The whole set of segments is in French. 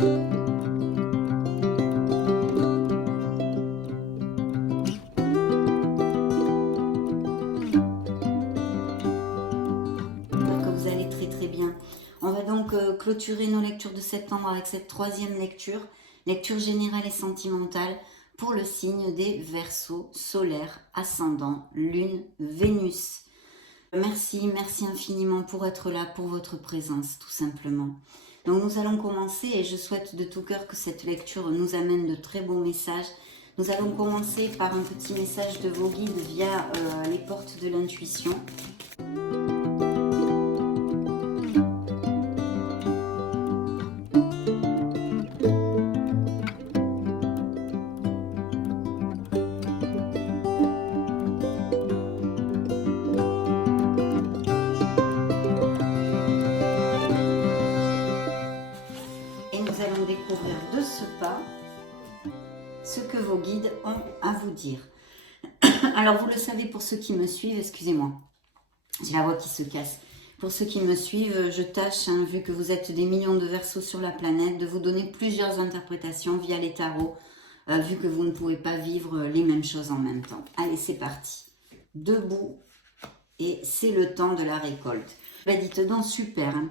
Vous allez très très bien. On va donc clôturer nos lectures de septembre avec cette troisième lecture, lecture générale et sentimentale pour le signe des Verseaux, solaire, ascendant, lune, Vénus. Merci infiniment pour être là, pour votre présence, tout simplement. Donc nous allons commencer et je souhaite de tout cœur que cette lecture nous amène de très beaux messages. Nous allons commencer par un petit message de vos guides via les portes de l'intuition. Découvrir de ce pas ce que vos guides ont à vous dire. Alors vous le savez, pour ceux qui me suivent, excusez-moi, j'ai la voix qui se casse. Pour ceux qui me suivent, je tâche, vu que vous êtes des millions de Verseaux sur la planète, de vous donner plusieurs interprétations via les tarots, vu que vous ne pouvez pas vivre les mêmes choses en même temps. Allez, c'est parti. Debout, et c'est le temps de la récolte. Bah, dites donc, super, hein.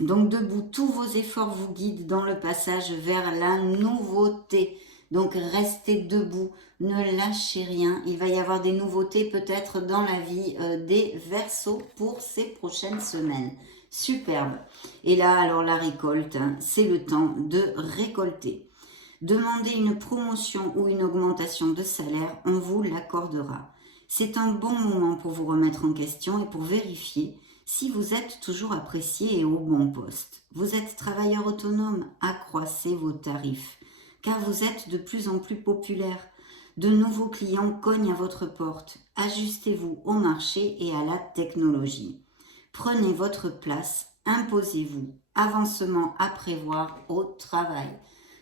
Donc debout, tous vos efforts vous guident dans le passage vers la nouveauté. Donc restez debout, ne lâchez rien. Il va y avoir des nouveautés peut-être dans la vie des Verseaux pour ces prochaines semaines. Superbe. Et là, alors la récolte, hein, c'est le temps de récolter. Demandez une promotion ou une augmentation de salaire, on vous l'accordera. C'est un bon moment pour vous remettre en question et pour vérifier si vous êtes toujours apprécié et au bon poste. Vous êtes travailleur autonome, accroissez vos tarifs, car vous êtes de plus en plus populaire. De nouveaux clients cognent à votre porte. Ajustez-vous au marché et à la technologie. Prenez votre place, imposez-vous. Avancement à prévoir au travail.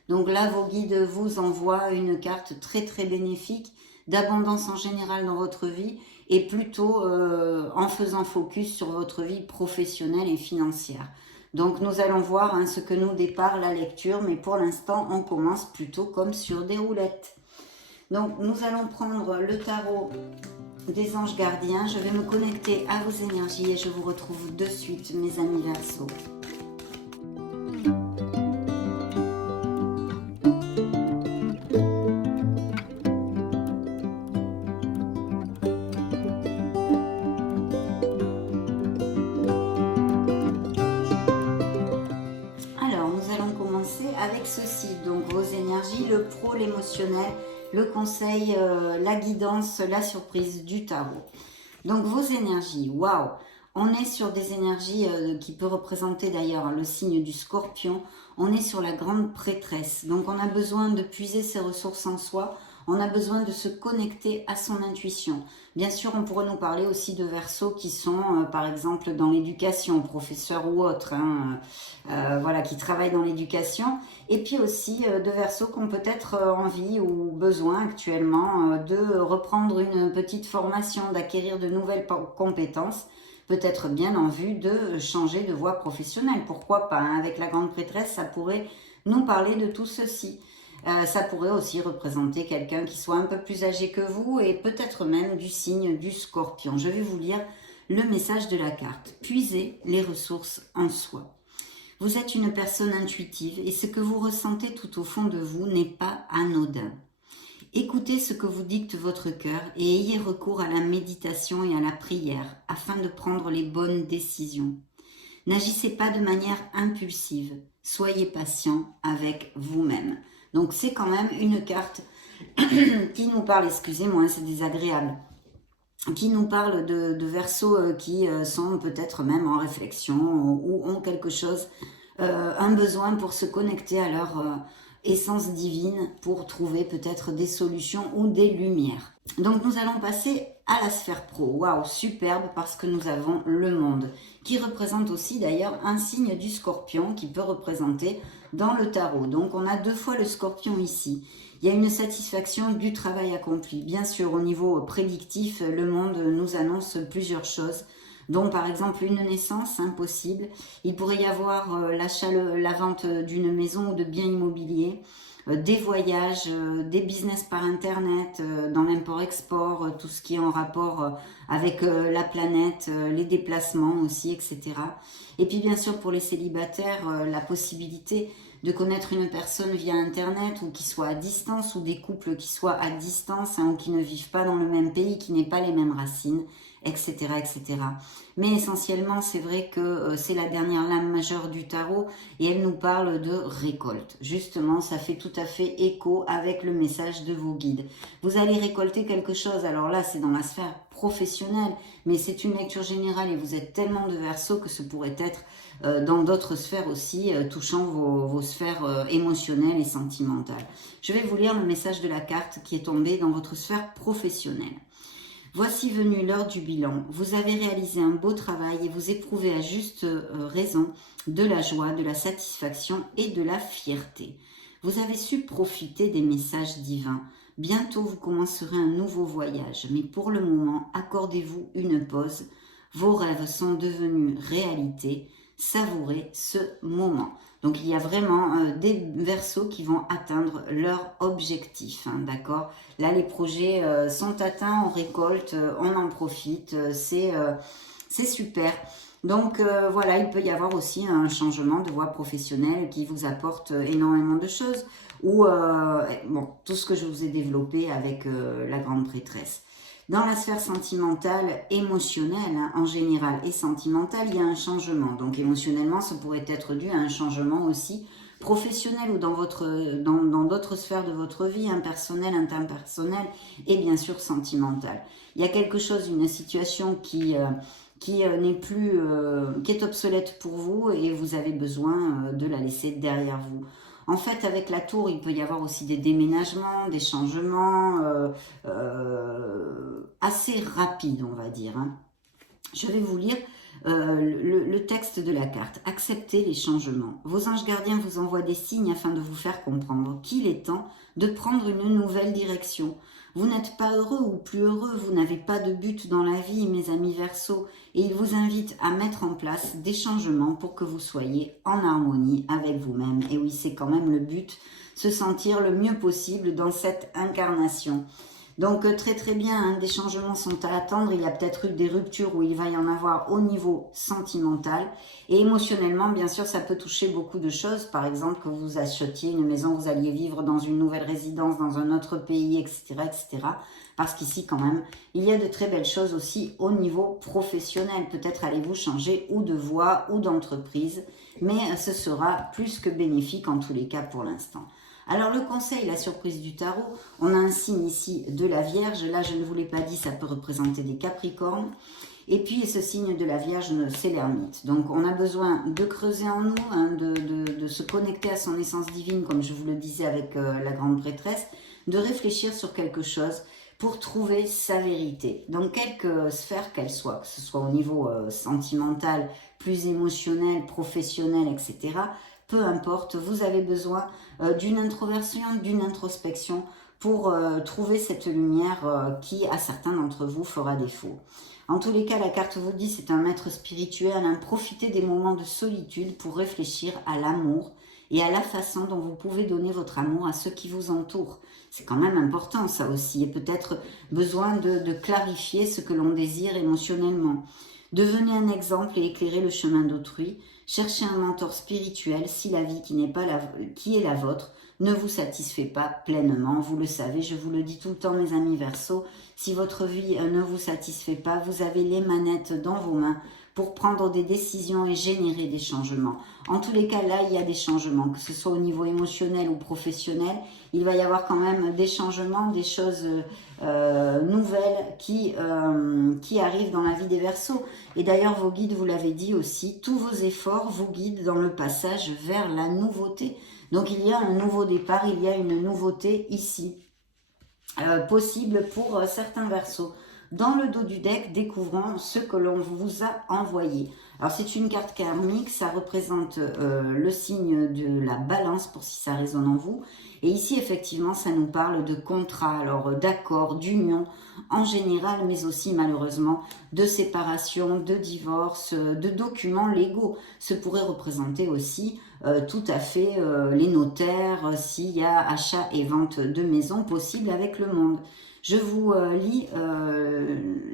Donc là, vos guides vous envoient une carte très très bénéfique d'abondance en général dans votre vie et plutôt en faisant focus sur votre vie professionnelle et financière. Donc nous allons voir ce que nous dépare la lecture, mais pour l'instant on commence plutôt comme sur des roulettes. Donc nous allons prendre le tarot des anges gardiens, je vais me connecter à vos énergies et je vous retrouve de suite mes amis Verseaux. Avec ceci, donc vos énergies, le pro, l'émotionnel, le conseil, la guidance, la surprise du tarot. Donc vos énergies, waouh, on est sur des énergies qui peut représenter d'ailleurs le signe du Scorpion. On est sur la grande prêtresse, donc on a besoin de puiser ses ressources en soi. On a besoin de se connecter à son intuition. Bien sûr, on pourrait nous parler aussi de Verseaux qui sont, par exemple, dans l'éducation, professeurs ou autres, voilà, qui travaillent dans l'éducation. Et puis aussi de Verseaux qui ont peut-être envie ou besoin actuellement de reprendre une petite formation, d'acquérir de nouvelles compétences, peut-être bien en vue de changer de voie professionnelle. Pourquoi pas, hein? Avec la grande prêtresse, ça pourrait nous parler de tout ceci. Ça pourrait aussi représenter quelqu'un qui soit un peu plus âgé que vous et peut-être même du signe du Scorpion. Je vais vous lire le message de la carte. Puisez les ressources en soi. Vous êtes une personne intuitive et ce que vous ressentez tout au fond de vous n'est pas anodin. Écoutez ce que vous dicte votre cœur et ayez recours à la méditation et à la prière afin de prendre les bonnes décisions. N'agissez pas de manière impulsive. Soyez patient avec vous-même. Donc c'est quand même une carte qui nous parle, excusez-moi, c'est désagréable, qui nous parle de Verseaux qui sont peut-être même en réflexion ou ont quelque chose, un besoin pour se connecter à leur essence divine pour trouver peut-être des solutions ou des lumières. Donc nous allons passer à la sphère pro. Waouh, superbe, parce que nous avons le monde, qui représente aussi d'ailleurs un signe du Scorpion qui peut représenter dans le tarot. Donc on a deux fois le Scorpion ici. Il y a une satisfaction du travail accompli. Bien sûr, au niveau prédictif, le monde nous annonce plusieurs choses. dont par exemple une naissance, impossible. Il pourrait y avoir l'achat, la vente d'une maison ou de biens immobiliers, des voyages, des business par internet, dans l'import-export, tout ce qui est en rapport avec la planète, les déplacements aussi, etc. Et puis bien sûr pour les célibataires, la possibilité de connaître une personne via internet ou qui soit à distance, ou des couples qui soient à distance, hein, ou qui ne vivent pas dans le même pays, qui n'aient pas les mêmes racines, etc. etc. Mais essentiellement, c'est vrai que c'est la dernière lame majeure du tarot et elle nous parle de récolte. Justement, ça fait tout à fait écho avec le message de vos guides. Vous allez récolter quelque chose, alors là, c'est dans la sphère professionnelle, mais c'est une lecture générale et vous êtes tellement de Verseau que ce pourrait être dans d'autres sphères aussi, touchant vos sphères émotionnelles et sentimentales. Je vais vous lire le message de la carte qui est tombé dans votre sphère professionnelle. Voici venue l'heure du bilan. Vous avez réalisé un beau travail et vous éprouvez à juste raison de la joie, de la satisfaction et de la fierté. Vous avez su profiter des messages divins. Bientôt, vous commencerez un nouveau voyage, mais pour le moment, accordez-vous une pause. Vos rêves sont devenus réalité. Savourez ce moment. Donc, il y a vraiment des Verseaux qui vont atteindre leur objectif, hein, d'accord? Là, les projets sont atteints, on récolte, on en profite, c'est super. Donc, voilà, il peut y avoir aussi un changement de voie professionnelle qui vous apporte énormément de choses. Ou, bon, tout ce que je vous ai développé avec la grande prêtresse. Dans la sphère sentimentale, émotionnelle, hein, en général, et sentimentale, il y a un changement. Donc émotionnellement, ça pourrait être dû à un changement aussi professionnel ou dans d'autres sphères de votre vie, impersonnelle, interpersonnelle et bien sûr sentimentale. Il y a quelque chose, une situation qui n'est plus, qui est obsolète pour vous et vous avez besoin de la laisser derrière vous. En fait, avec la tour, il peut y avoir aussi des déménagements, des changements assez rapides, on va dire. Hein. Je vais vous lire le texte de la carte. Acceptez les changements. Vos anges gardiens vous envoient des signes afin de vous faire comprendre qu'il est temps de prendre une nouvelle direction. Vous n'êtes pas heureux ou plus heureux, vous n'avez pas de but dans la vie, mes amis Verseaux, et ils vous invitent à mettre en place des changements pour que vous soyez en harmonie avec vous-même. Et oui, c'est quand même le but, se sentir le mieux possible dans cette incarnation. Donc très très bien, hein, des changements sont à attendre, il y a peut-être eu des ruptures où il va y en avoir au niveau sentimental et émotionnellement bien sûr ça peut toucher beaucoup de choses, par exemple que vous achetiez une maison, vous alliez vivre dans une nouvelle résidence, dans un autre pays, etc. etc. Parce qu'ici quand même, il y a de très belles choses aussi au niveau professionnel, peut-être allez-vous changer ou de voie ou d'entreprise, mais ce sera plus que bénéfique en tous les cas pour l'instant. Alors le conseil, la surprise du tarot, on a un signe ici de la Vierge. Là, je ne vous l'ai pas dit, ça peut représenter des Capricornes. Et puis ce signe de la Vierge, c'est l'ermite. Donc on a besoin de creuser en nous, hein, de se connecter à son essence divine, comme je vous le disais avec la grande prêtresse, de réfléchir sur quelque chose pour trouver sa vérité. Dans quelque sphère qu'elle soit, que ce soit au niveau sentimental, plus émotionnel, professionnel, etc., peu importe, vous avez besoin d'une introversion, d'une introspection pour trouver cette lumière qui, à certains d'entre vous, fera défaut. En tous les cas, la carte vous dit, c'est un maître spirituel, hein, profitez des moments de solitude pour réfléchir à l'amour et à la façon dont vous pouvez donner votre amour à ceux qui vous entourent. C'est quand même important ça aussi, et peut-être besoin de clarifier ce que l'on désire émotionnellement. Devenez un exemple et éclairez le chemin d'autrui. Cherchez un mentor spirituel si la vie qui est la vôtre ne vous satisfait pas pleinement. Vous le savez, je vous le dis tout le temps, mes amis Verseaux, si votre vie ne vous satisfait pas, vous avez les manettes dans vos mains pour prendre des décisions et générer des changements. En tous les cas, là, il y a des changements, que ce soit au niveau émotionnel ou professionnel. Il va y avoir quand même des changements, des choses nouvelles qui arrivent dans la vie des Verseaux. Et d'ailleurs, vos guides, vous l'avez dit aussi, tous vos efforts vous guident dans le passage vers la nouveauté. Donc, il y a un nouveau départ, il y a une nouveauté ici, possible pour certains Verseaux. Dans le dos du deck, découvrons ce que l'on vous a envoyé. Alors c'est une carte karmique, ça représente le signe de la balance pour si ça résonne en vous. Et ici effectivement ça nous parle de contrat, alors d'accords, d'union en général, mais aussi malheureusement de séparation, de divorce, de documents légaux. Ce pourrait représenter aussi tout à fait les notaires s'il y a achat et vente de maisons possibles avec le monde. Je vous lis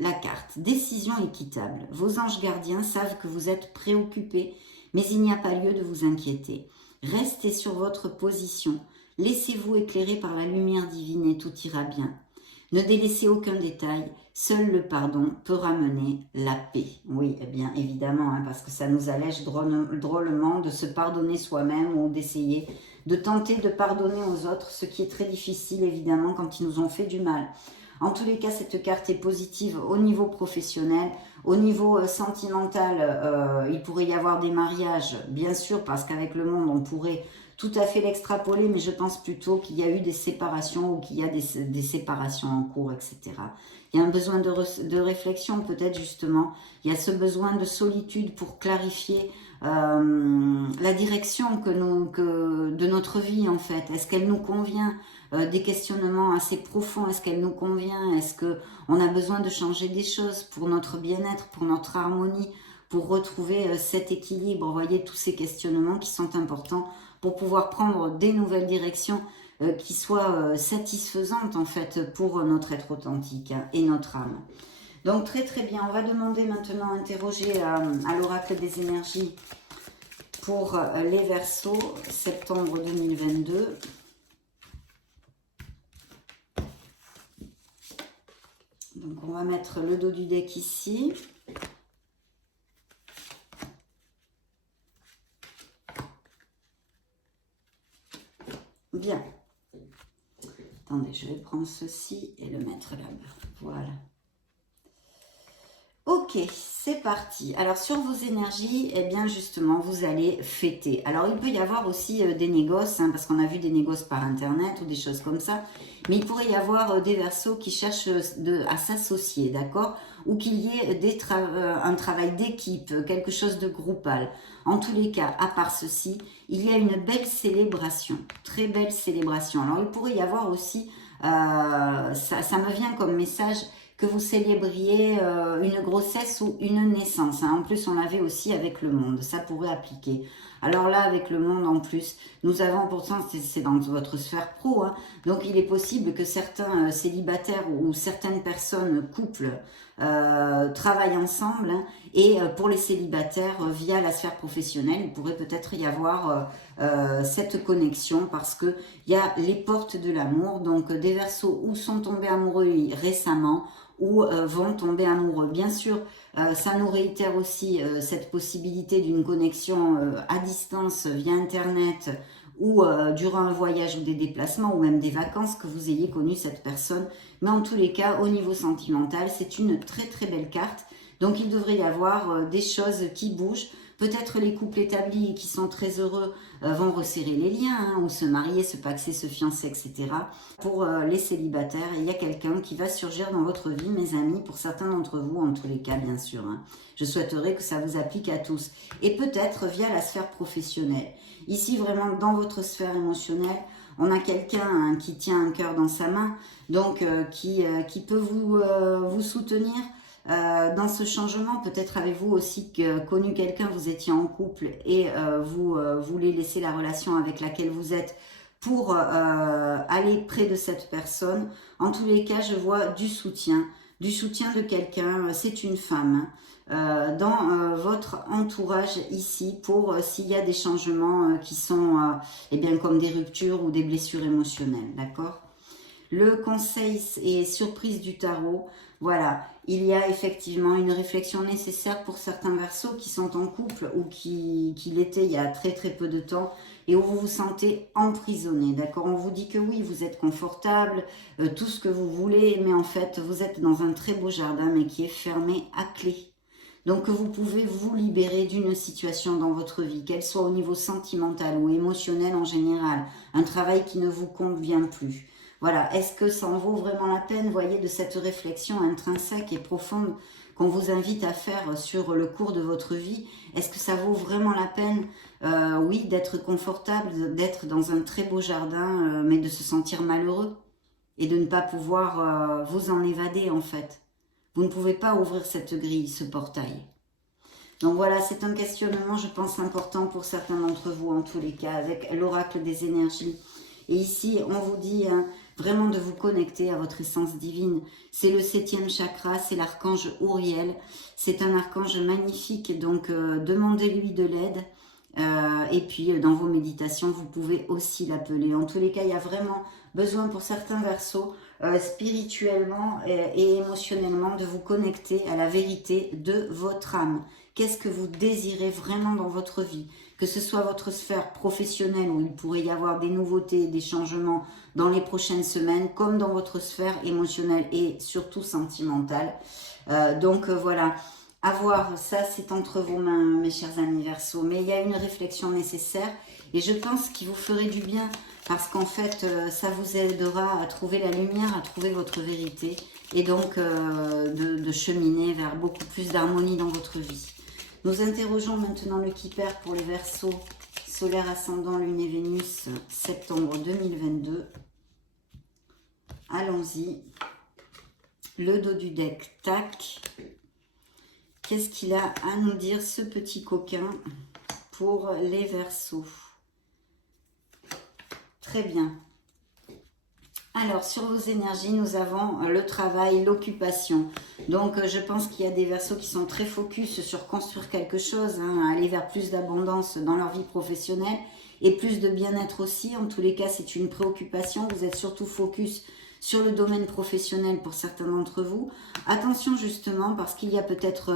la carte. Décision équitable. Vos anges gardiens savent que vous êtes préoccupés, mais il n'y a pas lieu de vous inquiéter. Restez sur votre position. Laissez-vous éclairer par la lumière divine et tout ira bien. Ne délaissez aucun détail. Seul le pardon peut ramener la paix. Oui, eh bien évidemment, hein, parce que ça nous allège drôlement de se pardonner soi-même ou d'essayer de tenter de pardonner aux autres, ce qui est très difficile évidemment quand ils nous ont fait du mal. En tous les cas, cette carte est positive au niveau professionnel. Au niveau sentimental, il pourrait y avoir des mariages, bien sûr, parce qu'avec le monde, on pourrait tout à fait l'extrapoler, mais je pense plutôt qu'il y a eu des séparations ou qu'il y a des séparations en cours, etc. Il y a un besoin de réflexion peut-être justement. Il y a ce besoin de solitude pour clarifier la direction de notre vie en fait. Est-ce qu'elle nous convient? Des questionnements assez profonds. Est-ce qu'elle nous convient? Est-ce qu'on a besoin de changer des choses pour notre bien-être, pour notre harmonie, pour retrouver cet équilibre? Vous voyez, tous ces questionnements qui sont importants pour pouvoir prendre des nouvelles directions qui soient satisfaisantes en fait pour notre être authentique hein, et notre âme. Donc très très bien, on va demander maintenant, interroger à l'oracle des énergies pour les Verseaux, septembre 2022. Donc on va mettre le dos du deck ici. Bien. Attendez, je vais prendre ceci et le mettre là-bas. Voilà. Ok, c'est parti. Alors, sur vos énergies, eh bien, justement, vous allez fêter. Alors, il peut y avoir aussi des négoces, hein, parce qu'on a vu des négoces par Internet ou des choses comme ça. Mais il pourrait y avoir des Verseaux qui cherchent à s'associer, d'accord? Ou qu'il y ait un travail d'équipe, quelque chose de groupal. En tous les cas, à part ceci, il y a une belle célébration, très belle célébration. Alors, il pourrait y avoir aussi, ça me vient comme message, que vous célébriez une grossesse ou une naissance. Hein. En plus, on l'avait aussi avec le monde. Ça pourrait appliquer. Alors là, avec le monde en plus, nous avons pourtant, c'est dans votre sphère pro, hein, donc il est possible que certains célibataires ou certaines personnes, couples, travaillent ensemble. Hein, et pour les célibataires, via la sphère professionnelle, il pourrait peut-être y avoir cette connexion parce que il y a les portes de l'amour, donc des Verseaux où sont tombés amoureux récemment, ou vont tomber amoureux. Bien sûr, ça nous réitère aussi cette possibilité d'une connexion à distance via Internet ou durant un voyage ou des déplacements ou même des vacances que vous ayez connu cette personne. Mais en tous les cas, au niveau sentimental, c'est une très très belle carte. Donc il devrait y avoir des choses qui bougent. Peut-être les couples établis qui sont très heureux vont resserrer les liens, hein, ou se marier, se paxer, se fiancer, etc. Pour les célibataires, il y a quelqu'un qui va surgir dans votre vie, mes amis, pour certains d'entre vous, en tous les cas, bien sûr. Hein. Je souhaiterais que ça vous applique à tous. Et peut-être via la sphère professionnelle. Ici, vraiment, dans votre sphère émotionnelle, on a quelqu'un hein, qui tient un cœur dans sa main, donc qui peut vous soutenir dans ce changement. Peut-être avez-vous aussi connu quelqu'un, vous étiez en couple et vous voulez laisser la relation avec laquelle vous êtes pour aller près de cette personne. En tous les cas, je vois du soutien de quelqu'un, c'est une femme, dans votre entourage ici pour s'il y a des changements qui sont eh bien, comme des ruptures ou des blessures émotionnelles, d'accord? Le conseil et surprise du tarot, voilà, il y a effectivement une réflexion nécessaire pour certains Verseaux qui sont en couple ou qui l'étaient il y a très très peu de temps et où vous vous sentez emprisonné, d'accord? On vous dit que oui, vous êtes confortable, tout ce que vous voulez, mais en fait, vous êtes dans un très beau jardin, mais qui est fermé à clé. Donc, vous pouvez vous libérer d'une situation dans votre vie, qu'elle soit au niveau sentimental ou émotionnel en général, un travail qui ne vous convient plus. Voilà, est-ce que ça en vaut vraiment la peine, vous voyez, de cette réflexion intrinsèque et profonde qu'on vous invite à faire sur le cours de votre vie? Est-ce que ça vaut vraiment la peine, oui, d'être confortable, d'être dans un très beau jardin, mais de se sentir malheureux et de ne pas pouvoir vous en évader en fait? Vous ne pouvez pas ouvrir cette grille, ce portail. Donc voilà, c'est un questionnement, je pense, important pour certains d'entre vous, en tous les cas, avec l'oracle des énergies. Et ici, on vous dit vraiment de vous connecter à votre essence divine. C'est le 7e chakra, c'est l'archange Uriel. C'est un archange magnifique, donc demandez-lui de l'aide. Et puis, dans vos méditations, vous pouvez aussi l'appeler. En tous les cas, il y a vraiment besoin pour certains Verseaux, spirituellement et émotionnellement, de vous connecter à la vérité de votre âme. Qu'est-ce que vous désirez vraiment dans votre vie? Que ce soit votre sphère professionnelle, où il pourrait y avoir des nouveautés, des changements dans les prochaines semaines, comme dans votre sphère émotionnelle et surtout sentimentale. Voilà. À voir, ça c'est entre vos mains, mes chers amis Verseaux, mais il y a une réflexion nécessaire et je pense qu'il vous ferait du bien parce qu'en fait ça vous aidera à trouver la lumière, à trouver votre vérité et donc de cheminer vers beaucoup plus d'harmonie dans votre vie. Nous interrogeons maintenant le Kipper pour les Verseaux, solaire ascendant, lune et Vénus, septembre 2022. Allons-y. Le dos du deck, tac. Qu'est-ce qu'il a à nous dire, ce petit coquin, pour les Verseaux? Très bien. Alors, sur vos énergies, nous avons le travail, l'occupation. Donc, je pense qu'il y a des Verseaux qui sont très focus sur construire quelque chose, aller vers plus d'abondance dans leur vie professionnelle et plus de bien-être aussi. En tous les cas, c'est une préoccupation. Vous êtes surtout focus sur le domaine professionnel pour certains d'entre vous. Attention justement, parce qu'il y a peut-être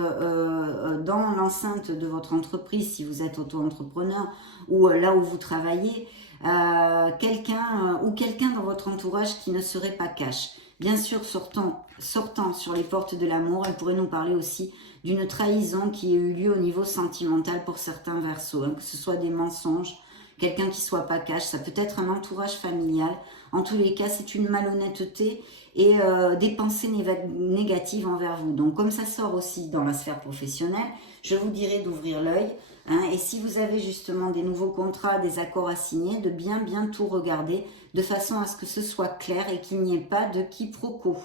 dans l'enceinte de votre entreprise, si vous êtes auto-entrepreneur, ou là où vous travaillez, quelqu'un dans votre entourage qui ne serait pas cash. Bien sûr, sortant sur les portes de l'amour, elle pourrait nous parler aussi d'une trahison qui a eu lieu au niveau sentimental pour certains Verseaux, que ce soit des mensonges, quelqu'un qui soit pas cash, ça peut être un entourage familial. En tous les cas, c'est une malhonnêteté et des pensées négatives envers vous. Donc, comme ça sort aussi dans la sphère professionnelle, je vous dirais d'ouvrir l'œil. Et si vous avez justement des nouveaux contrats, des accords à signer, de bien tout regarder de façon à ce que ce soit clair et qu'il n'y ait pas de quiproquo.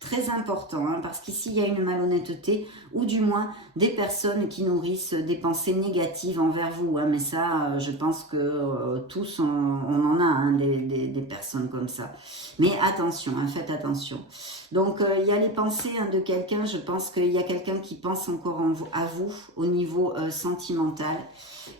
Très important, parce qu'ici, il y a une malhonnêteté, ou du moins des personnes qui nourrissent des pensées négatives envers vous. Mais ça, je pense que tous, on en a des personnes comme ça. Mais attention, faites attention. Donc, il y a les pensées de quelqu'un, je pense qu'il y a quelqu'un qui pense encore à vous au niveau sentimental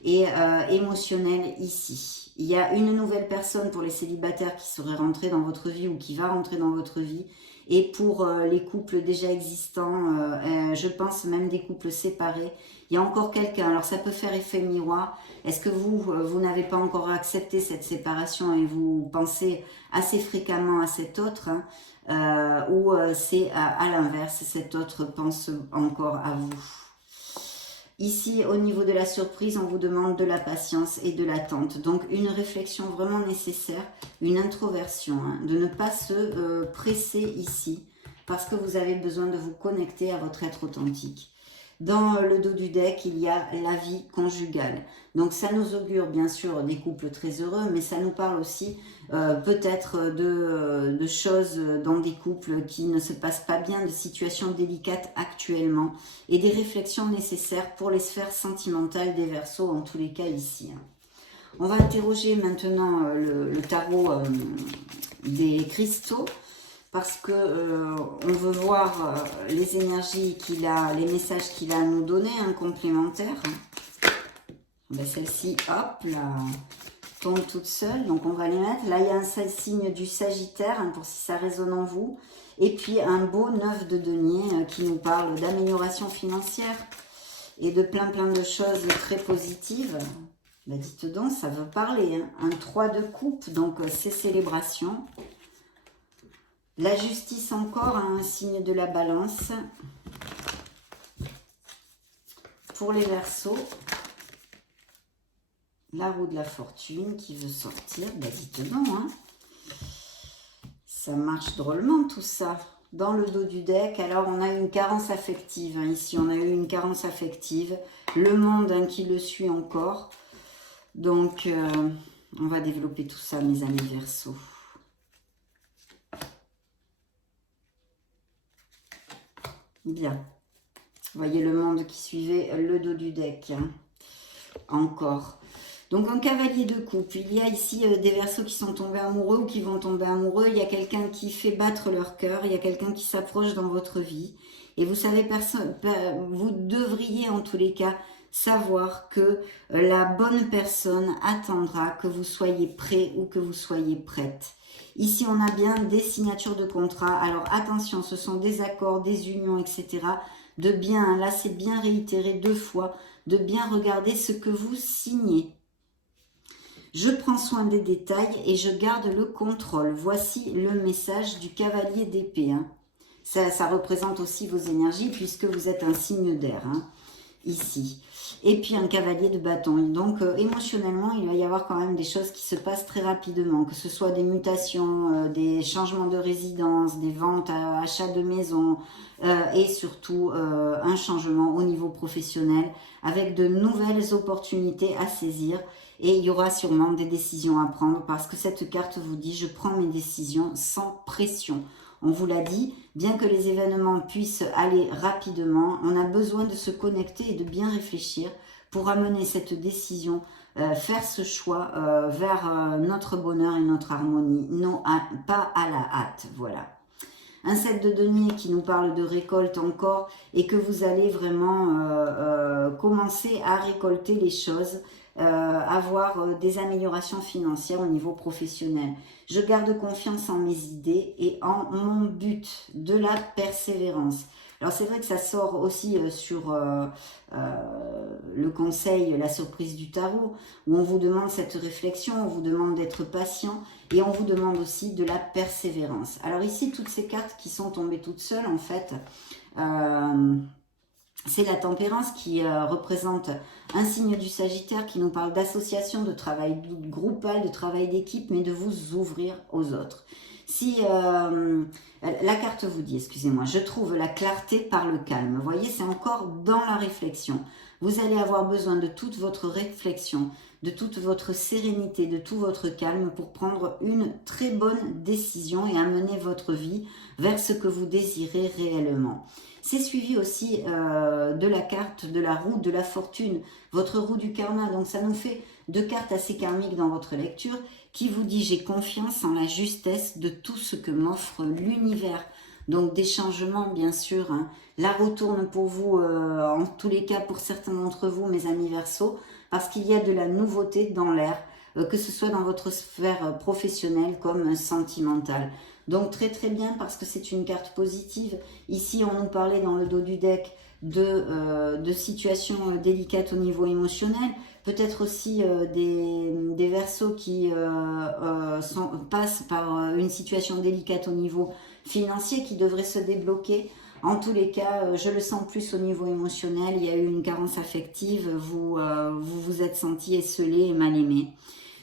et émotionnel ici. Il y a une nouvelle personne pour les célibataires qui serait rentrée dans votre vie ou qui va rentrer dans votre vie. Et pour les couples déjà existants, je pense même des couples séparés, il y a encore quelqu'un. Alors ça peut faire effet miroir. Est-ce que vous n'avez pas encore accepté cette séparation et vous pensez assez fréquemment à cet autre, ou c'est à l'inverse, cet autre pense encore à vous? Ici, au niveau de la surprise, on vous demande de la patience et de l'attente. Donc, une réflexion vraiment nécessaire, une introversion, de ne pas se presser ici, parce que vous avez besoin de vous connecter à votre être authentique. Dans le dos du deck, il y a la vie conjugale. Donc, ça nous augure bien sûr des couples très heureux, mais ça nous parle aussi peut-être de choses dans des couples qui ne se passent pas bien, de situations délicates actuellement, et des réflexions nécessaires pour les sphères sentimentales des Verseaux, en tous les cas ici. On va interroger maintenant le tarot des cristaux, parce que on veut voir les énergies qu'il a, les messages qu'il a à nous donner, complémentaires. Ben, celle-ci, hop, là, tombe toute seule, donc on va les mettre. Là, il y a un seul signe du Sagittaire, pour si ça résonne en vous. Et puis, un beau 9 de denier qui nous parle d'amélioration financière et de plein de choses très positives. Ben, dites donc, ça veut parler. Un 3 de coupe, donc c'est célébration. La justice encore, un signe de la balance. Pour les Verseaux, la roue de la fortune qui veut sortir, bah dites donc. Ça marche drôlement tout ça. Dans le dos du deck, alors on a une carence affective. Hein. Ici, on a eu une carence affective. Le monde hein, qui le suit encore. Donc, on va développer tout ça, mes amis Verseaux. Bien. Vous voyez le monde qui suivait le dos du deck. Hein. Encore. Donc, un cavalier de coupe. Il y a ici des Verseaux qui sont tombés amoureux ou qui vont tomber amoureux. Il y a quelqu'un qui fait battre leur cœur. Il y a quelqu'un qui s'approche dans votre vie. Et vous savez, vous devriez en tous les cas savoir que la bonne personne attendra que vous soyez prêt ou que vous soyez prête. Ici, on a bien des signatures de contrat. Alors, attention, ce sont des accords, des unions, etc. De bien, là, c'est bien réitéré 2 fois, de bien regarder ce que vous signez. Je prends soin des détails et je garde le contrôle. Voici le message du cavalier d'épée. Hein. Ça représente aussi vos énergies puisque vous êtes un signe d'air, hein, ici. Et puis un cavalier de bâton. Donc émotionnellement, il va y avoir quand même des choses qui se passent très rapidement. Que ce soit des mutations, des changements de résidence, des ventes, achats de maison et surtout un changement au niveau professionnel avec de nouvelles opportunités à saisir. Et il y aura sûrement des décisions à prendre parce que cette carte vous dit « Je prends mes décisions sans pression ». On vous l'a dit, bien que les événements puissent aller rapidement, on a besoin de se connecter et de bien réfléchir pour amener cette décision, faire ce choix vers notre bonheur et notre harmonie, non pas à la hâte. Voilà. Un 7 de denier qui nous parle de récolte encore et que vous allez vraiment commencer à récolter les choses, avoir des améliorations financières au niveau professionnel. Je garde confiance en mes idées et en mon but, de la persévérance. Alors c'est vrai que ça sort aussi sur le conseil, la surprise du tarot, où on vous demande cette réflexion, on vous demande d'être patient et on vous demande aussi de la persévérance. Alors ici, toutes ces cartes qui sont tombées toutes seules, en fait, c'est la tempérance qui représente un signe du Sagittaire qui nous parle d'association, de travail groupal, de travail d'équipe, mais de vous ouvrir aux autres. Si la carte vous dit, excusez-moi, je trouve la clarté par le calme. Vous voyez, c'est encore dans la réflexion. Vous allez avoir besoin de toute votre réflexion, de toute votre sérénité, de tout votre calme pour prendre une très bonne décision et amener votre vie vers ce que vous désirez réellement. C'est suivi aussi de la carte de la roue de la fortune, votre roue du karma. Donc ça nous fait 2 cartes assez karmiques dans votre lecture qui vous dit « J'ai confiance en la justesse de tout ce que m'offre l'univers ». Donc des changements bien sûr. Hein. La roue tourne pour vous, en tous les cas pour certains d'entre vous, mes amis Verseaux, parce qu'il y a de la nouveauté dans l'air, que ce soit dans votre sphère professionnelle comme sentimentale. Donc très très bien parce que c'est une carte positive. Ici on nous parlait dans le dos du deck de situations délicates au niveau émotionnel. Peut-être aussi des Verseaux qui passent par une situation délicate au niveau financier qui devrait se débloquer. En tous les cas, je le sens plus au niveau émotionnel. Il y a eu une carence affective. Vous vous êtes senti esseulé et mal aimé.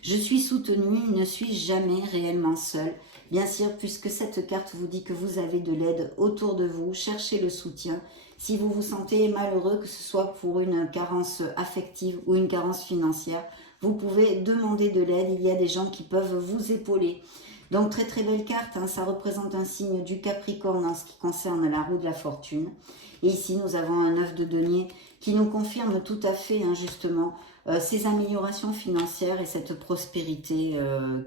Je suis soutenue, ne suis-je jamais réellement seule. Bien sûr, puisque cette carte vous dit que vous avez de l'aide autour de vous, cherchez le soutien. Si vous vous sentez malheureux, que ce soit pour une carence affective ou une carence financière, vous pouvez demander de l'aide. Il y a des gens qui peuvent vous épauler. Donc très très belle carte, hein. Ça représente un signe du Capricorne en ce qui concerne la roue de la fortune. Et ici nous avons un 9 de denier qui nous confirme tout à fait hein, justement ces améliorations financières et cette prospérité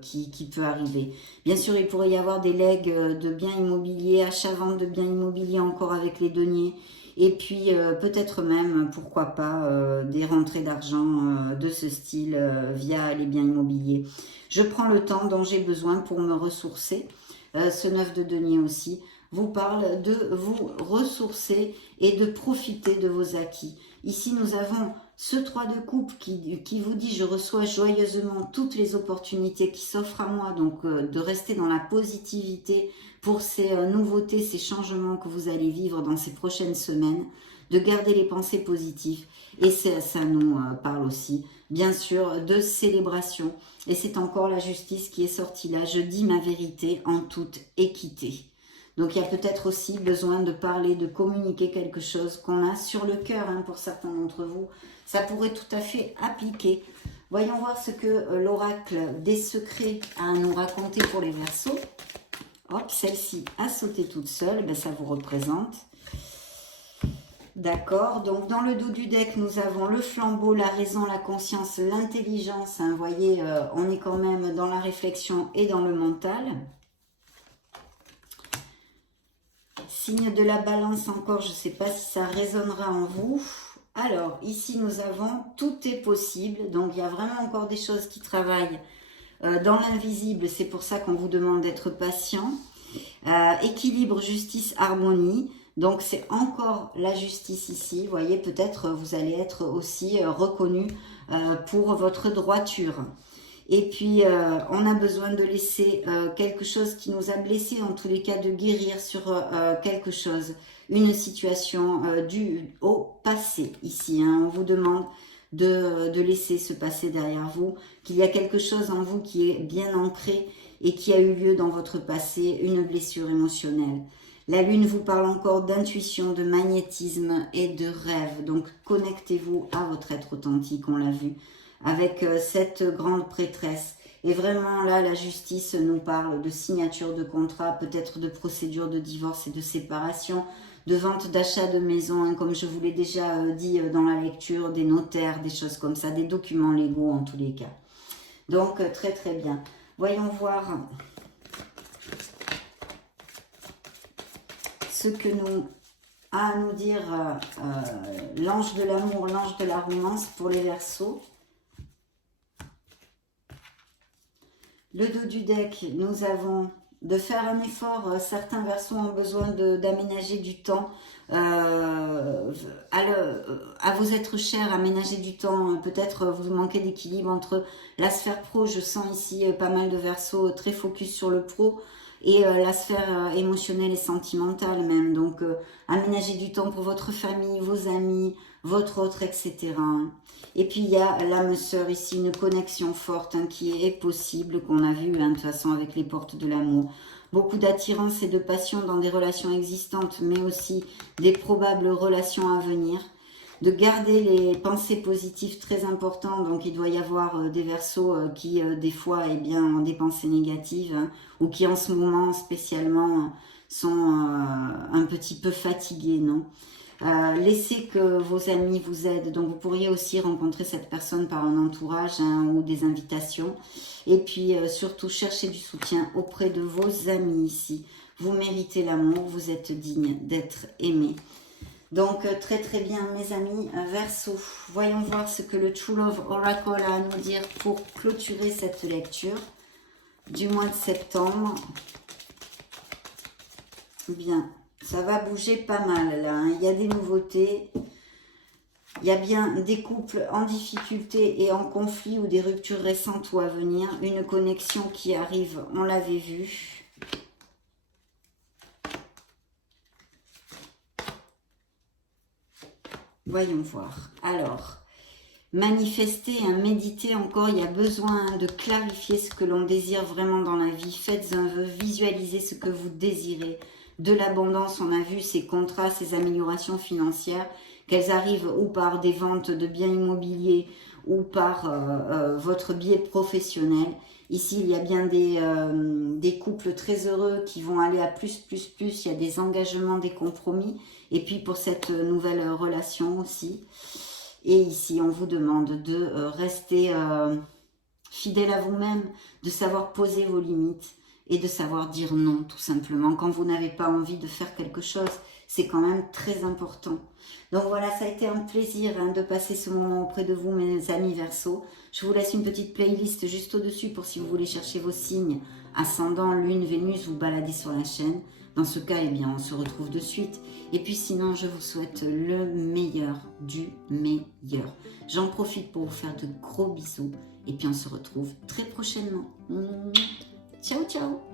qui peut arriver. Bien sûr, il pourrait y avoir des legs de biens immobiliers, achat-vente de biens immobiliers encore avec les deniers. Et puis peut-être même, pourquoi pas, des rentrées d'argent de ce style via les biens immobiliers. Je prends le temps dont j'ai besoin pour me ressourcer. Ce 9 de denier aussi vous parle de vous ressourcer et de profiter de vos acquis. Ici, nous avons ce 3 de coupe qui vous dit « Je reçois joyeusement toutes les opportunités qui s'offrent à moi ». Donc, de rester dans la positivité pour ces nouveautés, ces changements que vous allez vivre dans ces prochaines semaines. de garder les pensées positives. Et ça nous parle aussi, bien sûr, de célébration. Et c'est encore la justice qui est sortie là. Je dis ma vérité en toute équité. Donc il y a peut-être aussi besoin de parler, de communiquer quelque chose qu'on a sur le cœur, hein, pour certains d'entre vous. Ça pourrait tout à fait appliquer. Voyons voir ce que l'oracle des secrets a à nous raconter pour les Verseaux. Hop, celle-ci a sauté toute seule, ben, ça vous représente. D'accord, donc dans le dos du deck, nous avons le flambeau, la raison, la conscience, l'intelligence. Hein, vous voyez, on est quand même dans la réflexion et dans le mental. Signe de la balance encore, je ne sais pas si ça résonnera en vous. Alors, ici, nous avons tout est possible. Donc, il y a vraiment encore des choses qui travaillent dans l'invisible. C'est pour ça qu'on vous demande d'être patient. Équilibre, justice, harmonie. Donc, c'est encore la justice ici. Vous voyez, peut-être vous allez être aussi reconnu pour votre droiture. Et puis, on a besoin de laisser quelque chose qui nous a blessés, en tous les cas, de guérir sur quelque chose. Une situation due au passé, ici. Hein. On vous demande de laisser ce passé derrière vous, qu'il y a quelque chose en vous qui est bien ancré et qui a eu lieu dans votre passé, une blessure émotionnelle. La lune vous parle encore d'intuition, de magnétisme et de rêve. Donc, connectez-vous à votre être authentique, on l'a vu, avec cette grande prêtresse. Et vraiment, là, la justice nous parle de signature de contrat, peut-être de procédure de divorce et de séparation, de vente, d'achat de maison, hein, comme je vous l'ai déjà dit dans la lecture, des notaires, des choses comme ça, des documents légaux en tous les cas. Donc, très très bien. Voyons voir ce que nous a à nous dire l'ange de l'amour, l'ange de la romance pour les Verseaux. Le dos du deck, nous avons de faire un effort. Certains Verseaux ont besoin d'aménager du temps à vous être cher, aménager du temps. Peut-être vous manquez d'équilibre entre la sphère pro. Je sens ici pas mal de Verseaux très focus sur le pro et la sphère émotionnelle et sentimentale même. Donc, aménager du temps pour votre famille, vos amis, votre autre, etc. Et puis, il y a l'âme sœur ici, une connexion forte hein, qui est possible, qu'on a vu hein, de toute façon avec les portes de l'amour. Beaucoup d'attirance et de passion dans des relations existantes, mais aussi des probables relations à venir. De garder les pensées positives très importantes. Donc, il doit y avoir des Verseaux qui, des fois, eh bien, ont des pensées négatives hein, ou qui, en ce moment, spécialement, sont un petit peu fatigués, non ? Laissez que vos amis vous aident. Donc, vous pourriez aussi rencontrer cette personne par un entourage hein, ou des invitations. Et puis, surtout, cherchez du soutien auprès de vos amis ici. Vous méritez l'amour, vous êtes digne d'être aimé. Donc, très très bien, mes amis Verseaux. Voyons voir ce que le True Love Oracle a à nous dire pour clôturer cette lecture du mois de septembre. Bien, ça va bouger pas mal là. Hein. Il y a des nouveautés. Il y a bien des couples en difficulté et en conflit ou des ruptures récentes ou à venir. Une connexion qui arrive, on l'avait vu. Voyons voir. Alors, manifester, méditer encore, il y a besoin de clarifier ce que l'on désire vraiment dans la vie. Faites un vœu, visualisez ce que vous désirez. De l'abondance, on a vu ces contrats, ces améliorations financières, qu'elles arrivent ou par des ventes de biens immobiliers ou par votre biais professionnel. Ici, il y a bien des couples très heureux qui vont aller à plus. Il y a des engagements, des compromis. Et puis pour cette nouvelle relation aussi. Et ici, on vous demande de rester fidèle à vous-même, de savoir poser vos limites et de savoir dire non, tout simplement. Quand vous n'avez pas envie de faire quelque chose, c'est quand même très important. Donc voilà, ça a été un plaisir hein, de passer ce moment auprès de vous, mes amis Verseaux. Je vous laisse une petite playlist juste au-dessus pour si vous voulez chercher vos signes, ascendant, lune, Vénus, vous balader sur la chaîne. Dans ce cas, eh bien, on se retrouve de suite. Et puis sinon, je vous souhaite le meilleur du meilleur. J'en profite pour vous faire de gros bisous. Et puis on se retrouve très prochainement. Ciao, ciao!